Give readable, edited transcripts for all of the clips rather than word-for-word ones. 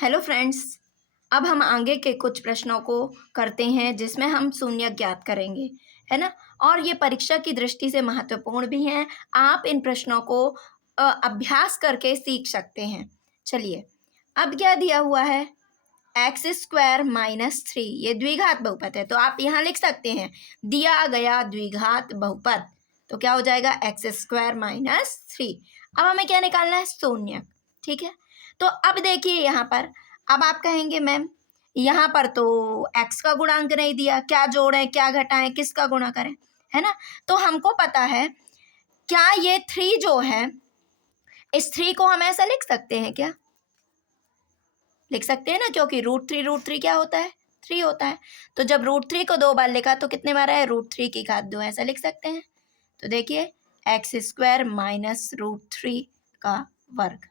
Hello friends. अब हम आगे के कुछ प्रश्नों को करते हैं जिसमें हम शून्य ज्ञात करेंगे, है ना। और ये परीक्षा की दृष्टि से महत्वपूर्ण भी हैं। आप इन प्रश्नों को अभ्यास करके सीख सकते हैं। चलिए, अब क्या दिया हुआ है, एक्स स्क्वायर माइनस थ्री। ये द्विघात बहुपद है तो आप यहाँ लिख सकते हैं दिया गया द्विघात बहुपद। तो क्या हो जाएगा, एक्स स्क्वायर माइनस थ्री। अब हमें क्या निकालना है, शून्य। ठीक है, तो अब देखिए यहाँ पर, अब आप कहेंगे मैम यहाँ पर तो x का गुणांक नहीं दिया, क्या जोड़ें क्या घटाएं किसका गुणा करें, है ना। तो हमको पता है क्या ये थ्री जो है, इस थ्री को हम ऐसा लिख सकते हैं, क्या लिख सकते हैं ना, क्योंकि रूट थ्री क्या होता है, थ्री होता है। तो जब रूट थ्री को दो बार लिखा तो कितने बार है, रूट थ्री की घात दो, ऐसा लिख सकते हैं। तो देखिए x square minus root three का वर्ग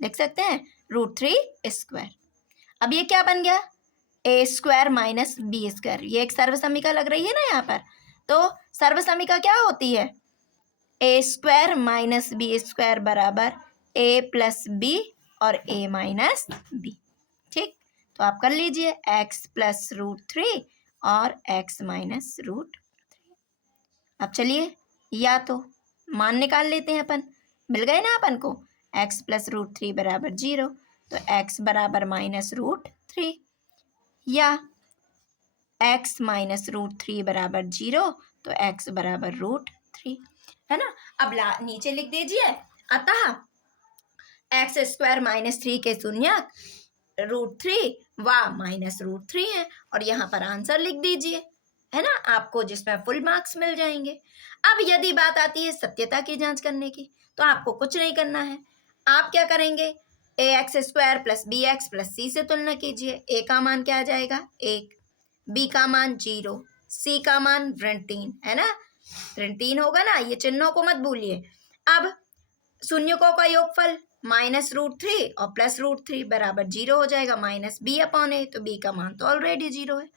लिख सकते हैं, रूट थ्री स्क्वायर। अब ये क्या बन गया, ए स्क्वायर माइनस बी स्क्वायर। ये एक सर्वसमीका लग रही है ना यहाँ पर। तो सर्वसमीका क्या होती है, ए स्क्वायर माइनस बी स्क्वायर बराबर ए प्लस बी और ए माइनस बी। ठीक, तो आप कर लीजिए एक्स प्लस रूट थ्री और एक्स माइनस रूट थ्री। अब चलिए, या तो मान निकाल लेते हैं अपन, मिल गए ना अपन को, एक्स प्लस रूट थ्री बराबर जीरो, तो एक्स बराबर माइनस रूट थ्री, या एक्स माइनस रूट थ्री बराबर जीरो, तो एक्स बराबर रूट थ्री, है ना। अब नीचे लिख दीजिए, अतः एक्स स्क्वायर माइनस थ्री के शून्यक रूट थ्री व माइनस रूट थ्री है, और यहाँ पर आंसर लिख दीजिए, है ना, आपको जिसमें फुल मार्क्स मिल जाएंगे। अब यदि बात आती है सत्यता की जांच करने की, तो आपको कुछ नहीं करना है। आप क्या करेंगे, A X square plus B X plus C से तुलना कीजिए। ए का मान क्या आ जाएगा, एक, बी का मान जीरो, सी का मान ऋण तीन, है ना, ऋण तीन होगा ना, ये चिन्हों को मत भूलिए। अब शून्यकों का योगफल माइनस रूट थ्री और प्लस रूट थ्री बराबर जीरो हो जाएगा, माइनस बी अपॉन ए, तो बी का मान तो ऑलरेडी जीरो है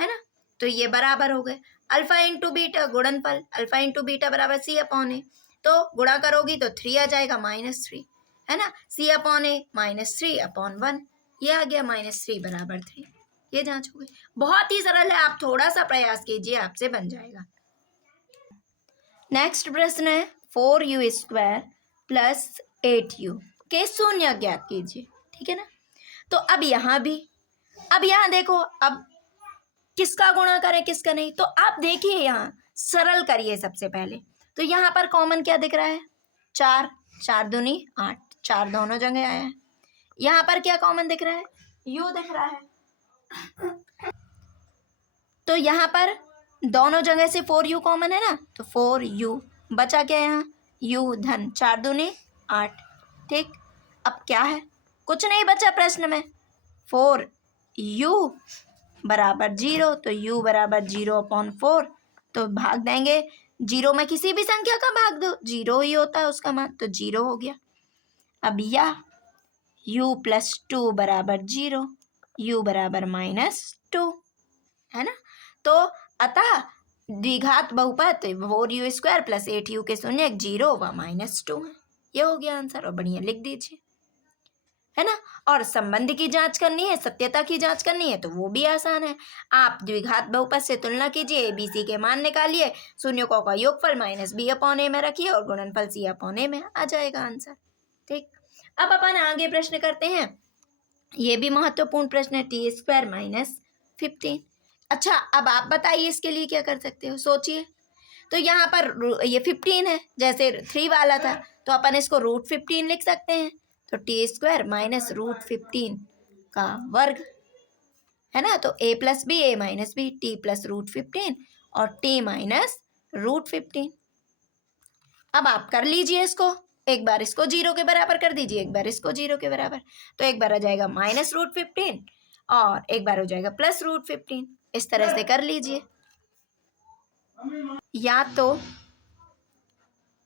ना। तो ये बराबर हो गए अल्फा इंटू बीटा गुणनफल, अल्फा इंटू बीटा बराबर सी अपॉन ए, तो गुणा करोगी तो थ्री आ जाएगा माइनस थ्री, है ना, सी अपॉन ए माइनस थ्री अपॉन वन, ये आ गया माइनस थ्री बराबर थ्री। ये जांच हो गई, बहुत ही सरल है, आप थोड़ा सा प्रयास कीजिए आपसे बन जाएगा। नेक्स्ट प्रश्न है four u square plus eight u के शून्य ज्ञात कीजिए। ठीक है ना, तो अब यहाँ भी, अब यहाँ देखो, अब किसका गुणा करें किसका नहीं, तो आप देखिए यहाँ सरल करिए सबसे पहले। तो यहाँ पर कॉमन क्या दिख रहा है, चार, चार दूनी आठ, चार दोनों जगह आया है। यहाँ पर क्या कॉमन दिख रहा है, यू दिख रहा है, तो यहाँ पर दोनों जगह से फोर यू कॉमन है ना, तो फोर यू बचा क्या यहाँ, यू धन चार दूनी आठ। ठीक, अब क्या है, कुछ नहीं बचा प्रश्न में, फोर यू बराबर जीरो, तो यू बराबर जीरो अपॉन फोर, तो भाग देंगे, जीरो में किसी भी संख्या का भाग दो, जीरो ही होता है उसका मान, तो जीरो हो गया। अब या यू प्लस टू बराबर जीरो, यू बराबर माइनस टू, है ना। तो अतः द्विघात बहुपद four u square plus eight u के शून्य जीरो व माइनस टू है। ये हो गया आंसर, और बढ़िया लिख दीजिए, है ना। और संबंध की जांच करनी है, सत्यता की जांच करनी है, तो वो भी आसान है। आप द्विघात बहुपद से तुलना कीजिए, ए बी सी के मान निकालिए, शून्यकों का योगफल माइनस बी अपॉन ए में रखिए और गुणनफल सी अपॉन ए में, आ जाएगा आंसर। ठीक, अब अपन आगे प्रश्न करते हैं, ये भी महत्वपूर्ण प्रश्न है, टी स्क्वायर माइनस 15। अच्छा, अब आप बताइए इसके लिए क्या कर सकते हो, सोचिए। तो यहाँ पर ये 15 है, जैसे थ्री वाला था, तो अपन इसको रूट 15 लिख सकते हैं। तो टी स्क्वायर माइनस रूट 15 का वर्ग, है ना। तो A plus B A minus B, T plus root 15 और टी माइनस रूट 15। अब आप कर लीजिए इसको, एक बार इसको जीरो के बराबर कर दीजिए, एक बार इसको जीरो के बराबर, तो एक बार आ जाएगा माइनस रूट 15 और एक बार हो जाएगा प्लस रूट 15। इस तरह से कर लीजिए, या तो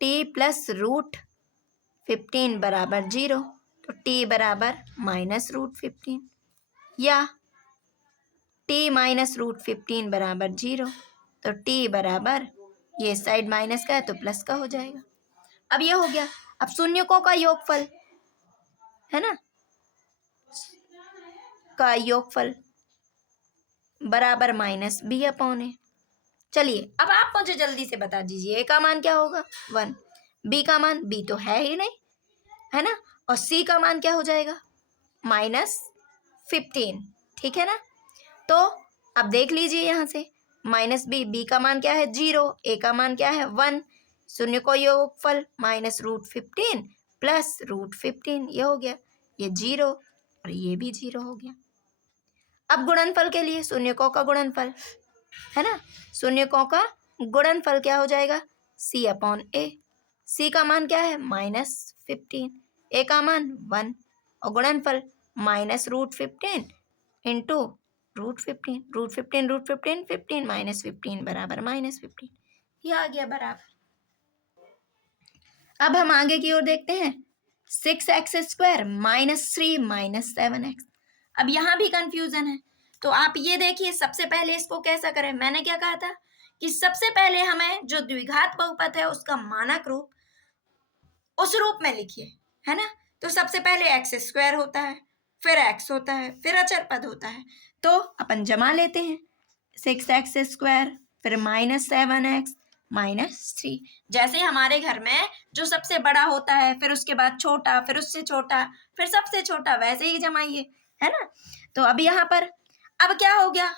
टी प्लस रूट 15 बराबर जीरो, तो टी बराबर माइनस रूट 15, या टी माइनस रूट 15 बराबर जीरो, तो टी बराबर, ये साइड माइनस का है तो प्लस का हो जाएगा। अब ये हो गया, अब शून्यकों का योगफल, है ना, का योगफल बराबर -b/a। चलिए अब आप मुझे जल्दी से बता दीजिए ए का मान क्या होगा 1, बी का मान बी तो है ही नहीं, है ना, और सी का मान क्या हो जाएगा -15, ठीक है ना। तो अब देख लीजिए यहाँ से -b, बी का मान क्या है 0, ए का मान क्या है 1, शून्य को योगफल -√15 प्लस √15, ये हो गया, ये 0 और ये भी 0 हो गया। अब गुणनफल के लिए शून्यकों का गुणनफल, है ना, शून्यकों का गुणनफल क्या हो जाएगा c/a। c का मान क्या है -15, a का मान 1 और गुणनफल -√15 इंटू √15, √15 15 -15 बराबर -15, ये आ गया बराबर। अब हम आगे की ओर देखते हैं 6x² -3 -7x। अब यहाँ भी कंफ्यूजन है, तो आप ये देखिए सबसे पहले इसको कैसा करें। मैंने क्या कहा था कि सबसे पहले हमें जो द्विघात बहुपद है उसका मानक रूप उस रूप में लिखिए, है ना। तो सबसे पहले x² होता है, फिर x होता है, फिर अचर पद होता है, तो अपन जमा लेते हैं 6x² फिर -7x -3। जैसे हमारे घर में जो सबसे बड़ा होता है, फिर उसके बाद छोटा, फिर उससे छोटा, फिर सबसे छोटा, वैसे ही जमाइए, है ना। तो अब यहाँ पर अब क्या हो गया,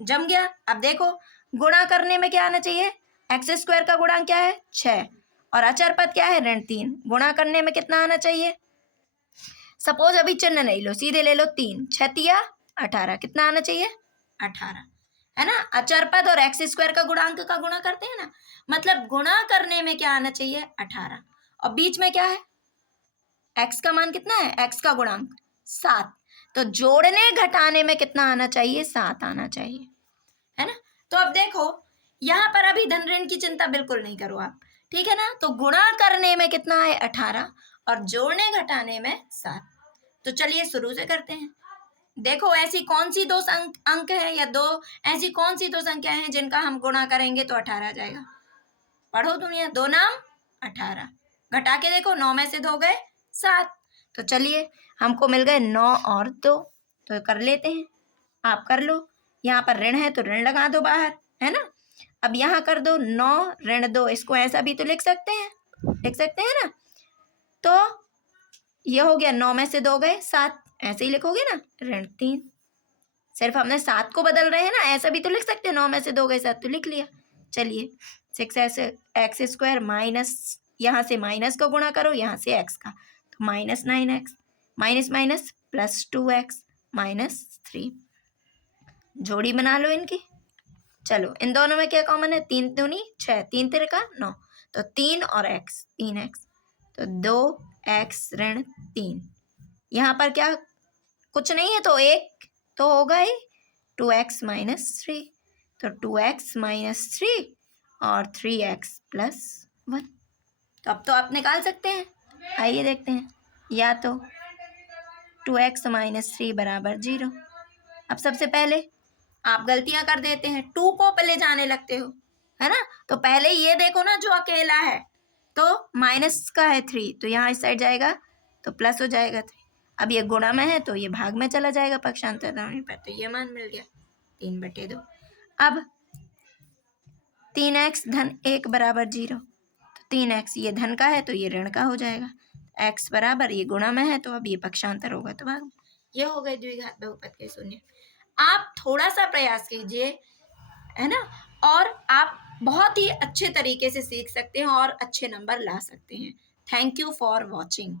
जम गया। अब देखो गुणा करने में क्या आना चाहिए, x² का गुणांक क्या है 6 और अचर पद क्या है ऋण 3, गुणा करने में कितना आना चाहिए। सपोज अभी चिन्ह नहीं लो, सीधे ले लो 3, 6 × 18, कितना आना चाहिए 18, है ना। अचर पद और x² का गुणांक का गुणा करते हैं ना, मतलब गुणा करने में क्या आना चाहिए 18, और बीच में क्या है x का मान कितना है, x का गुणांक 7, तो जोड़ने घटाने में कितना आना चाहिए 7 आना चाहिए, है ना। तो अब देखो यहाँ पर अभी धन ऋण की चिंता बिल्कुल नहीं करो आप, ठीक है ना। तो गुणा करने में कितना है 18 और जोड़ने घटाने में 7। तो चलिए शुरू से करते हैं। देखो ऐसी कौन सी दो अंक है या ऐसी कौन सी दो संख्या हैं जिनका हम गुणा करेंगे तो 18 आ जाएगा। पढ़ो दुनिया, 2 नाम 18, घटा के देखो 9 में से 2 गए 7, तो चलिए हमको मिल गए 9 और 2, तो कर लेते हैं, आप कर लो। यहाँ पर ऋण है तो ऋण लगा दो बाहर, है ना। अब यहाँ कर दो 9 ऋण 2, इसको ऐसा भी तो लिख सकते हैं ना। तो ये हो गया 9 में से 2 गए 7, ऐसे ही लिखोगे ना ऋण 3, सिर्फ हमने 7 को बदल रहे हैं ना, ऐसा भी तो लिख सकते हैं 9 में से 2 गए 7, तो लिख लिया। चलिए 6x² माइनस, यहाँ से माइनस का गुणा करो, यहाँ से x का, तो -9x माइनस माइनस +2x -3, जोड़ी बना लो इनकी। चलो इन दोनों में क्या कॉमन है, 3 दूनी 6, 3 तिरका 9, तो 3 और x 3x, तो 2x ऋण 3, यहाँ पर क्या कुछ नहीं है तो 1 तो होगा ही, 2x -3, तो 2x -3 और 3x + 1। तो अब तो आप निकाल सकते हैं, आइए देखते हैं। या तो 2x -3 बराबर 0। अब सबसे पहले आप गलतियां कर देते हैं, 2 को पहले जाने लगते हो, है ना। तो पहले ये देखो ना जो अकेला है, तो माइनस का है 3, तो यहाँ इस साइड जाएगा तो प्लस हो जाएगा 3। अब ये गुणा में है तो ये भाग में चला जाएगा पक्षांतर होने पर, तो ये मान मिल गया 3/2। अब 3x धन 1 बराबर 0, तो 3x ये धन का है तो ये ऋण का हो जाएगा, x बराबर ये गुणा में है तो अब ये पक्षांतर होगा तो भाग में। ये हो गए द्विघात बहुपद के शून्य। आप थोड़ा सा प्रयास कीजिए, है ना, और आप बहुत ही अच्छे तरीके से सीख सकते हैं और अच्छे नंबर ला सकते हैं। Thank you for watching.